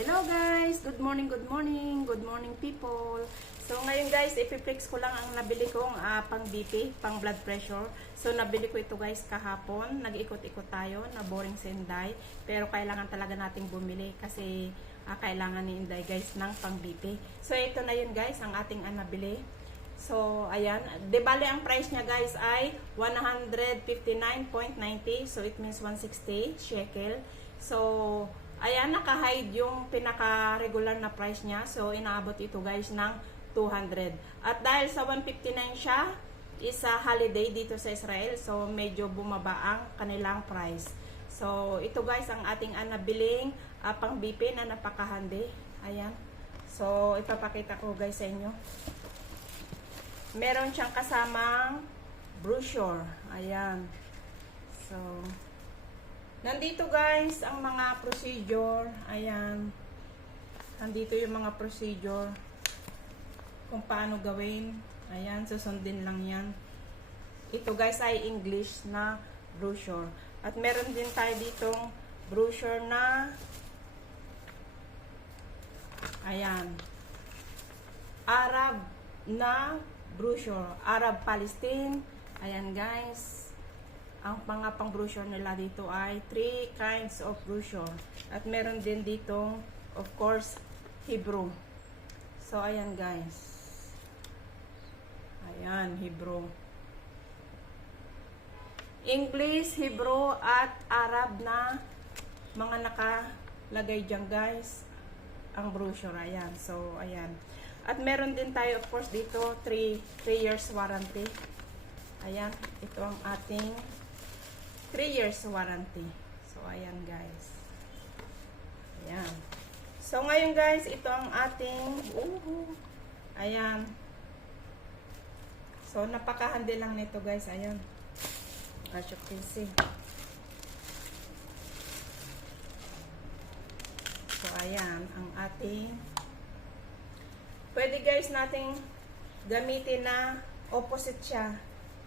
Hello guys! Good morning, good morning, good morning people! So ngayon guys, ipiplex ko lang ang nabili kong pang BP, pang blood pressure. So nabili ko ito guys kahapon, nag-ikot-ikot tayo na boring si Inday. Pero kailangan talaga nating bumili kasi kailangan ni Inday guys ng pang BP. So ito na yun guys, ang ating nabili. So ayan, de bale ang price niya guys ay 159.90. So it means 160 shekel. So ayan, naka-hide yung pinaka-regular na price niya. So, inaabot ito guys ng 200. At dahil sa 159 siya, isa holiday dito sa Israel. So, medyo bumaba ang kanilang price. So, ito guys, ang ating nabiling pang BP na napakahandi. Ayan. So, ipapakita ko guys sa inyo. Meron siyang kasamang brochure. Ayan. So, nandito guys ang mga procedure. Ayan. Nandito yung mga procedure kung paano gawin. Ayan, susundin lang yan. Ito guys ay English na brochure. At meron din tayo ditong brochure na ayan, Arab na brochure. Arab Palestine. Ayan guys. Ang mga pang-brochure nila dito ay 3 kinds of brochure. At meron din dito, of course, Hebrew. So, ayan guys. Ayan, Hebrew. English, Hebrew, at Arab na mga nakalagay dyan guys. Ang brochure, ayan. So, ayan. At meron din tayo, of course, dito, 3 years warranty. Ayan, ito ang ating 3 years warranty. So, ayan guys. Ayan. So, ngayon guys, ito ang ating ayan. So, napakahandi lang nito guys. Ayan. As you can see. So, ayan. Ang ating pwede guys nating gamitin na opposite siya.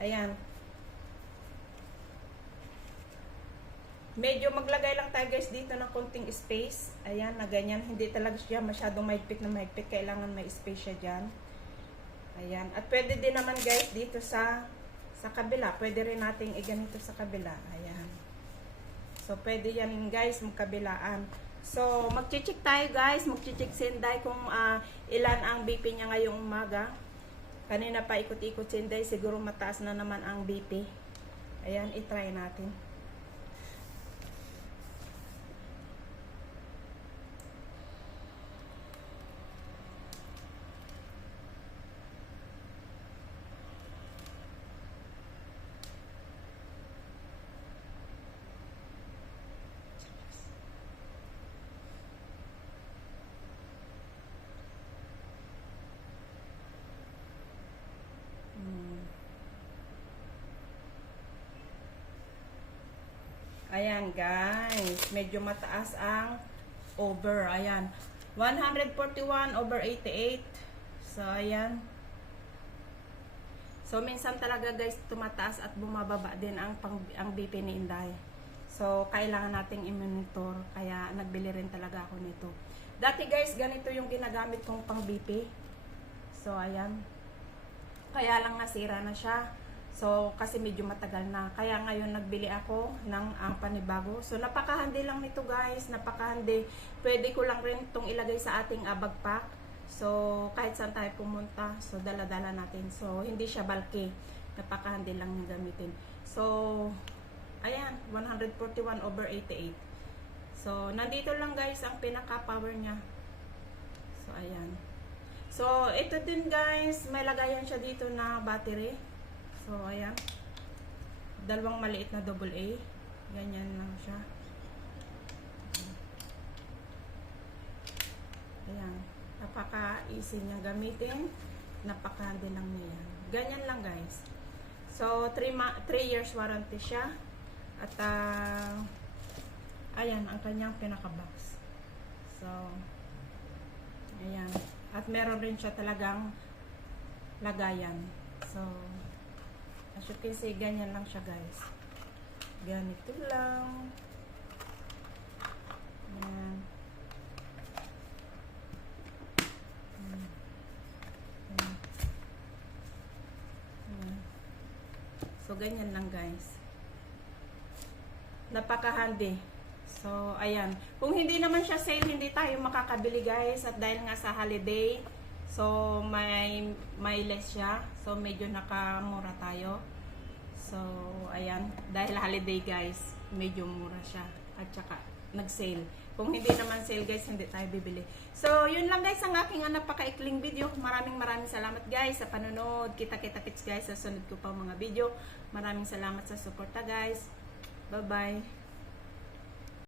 Ayan. Medyo maglagay lang tayo guys dito ng konting space. Ayan, na ganyan. Hindi talaga siya masyadong mahigpit na mahigpit. Kailangan may space siya dyan. Ayan. At pwede din naman guys dito sa kabila. Pwede rin nating iganito sa kabila. Ayan. So, pwede yan guys, magkabilaan. So, mag-check tayo guys. Mag-check si Inday kung ilan ang BP niya ngayong umaga. Kanina pa ikot-ikot si Inday. Siguro mataas na naman ang BP. Ayan, itry natin. Ayan guys, medyo mataas ang over. Ayan, 141/88. So ayan. So minsan talaga guys tumataas at bumababa din ang BP ni Inday. So kailangan nating i-monitor, kaya nagbili rin talaga ako nito. Dati guys ganito yung ginagamit kong pang BP. So ayan. Kaya lang nasira na siya. So, kasi medyo matagal na. Kaya ngayon nagbili ako ng panibago. So, napakahandi lang nito guys. Napakahandi. Pwede ko lang rin itong ilagay sa ating backpack. So, kahit saan tayo pumunta. So, dala-dala natin. So, hindi siya bulky. Napakahandi lang yung gamitin. So, ayan. 141/88. So, nandito lang guys ang pinaka-power niya. So, ayan. So, ito din guys. May lagayan siya dito na battery. So, ayan. Dalawang maliit na AA. Ganyan lang siya. Ayan. Napaka-easy niya gamitin. Napaka-handi lang niya yan. Ganyan lang guys. So, 3 years warranty siya. At, ayan, ang kanyang pinaka-box. So, ayan. At meron rin siya talagang lagayan. So, as you can see, ganyan lang siya guys. Ganito lang. Ayan. So, ganyan lang guys. Napaka-handy. So, ayan. Kung hindi naman siya sale, hindi tayo makakabili guys. At dahil nga sa holiday, so may less siya. So, medyo nakamura tayo. So, ayan. Dahil holiday guys, medyo mura siya. At saka, nag-sale. Kung hindi naman sale guys, hindi tayo bibili. So, yun lang guys ang aking napakaikling video. Maraming salamat guys sa panonood. Kita-kita kits guys sa sunod ko pang mga video. Maraming salamat sa suporta guys. Bye-bye.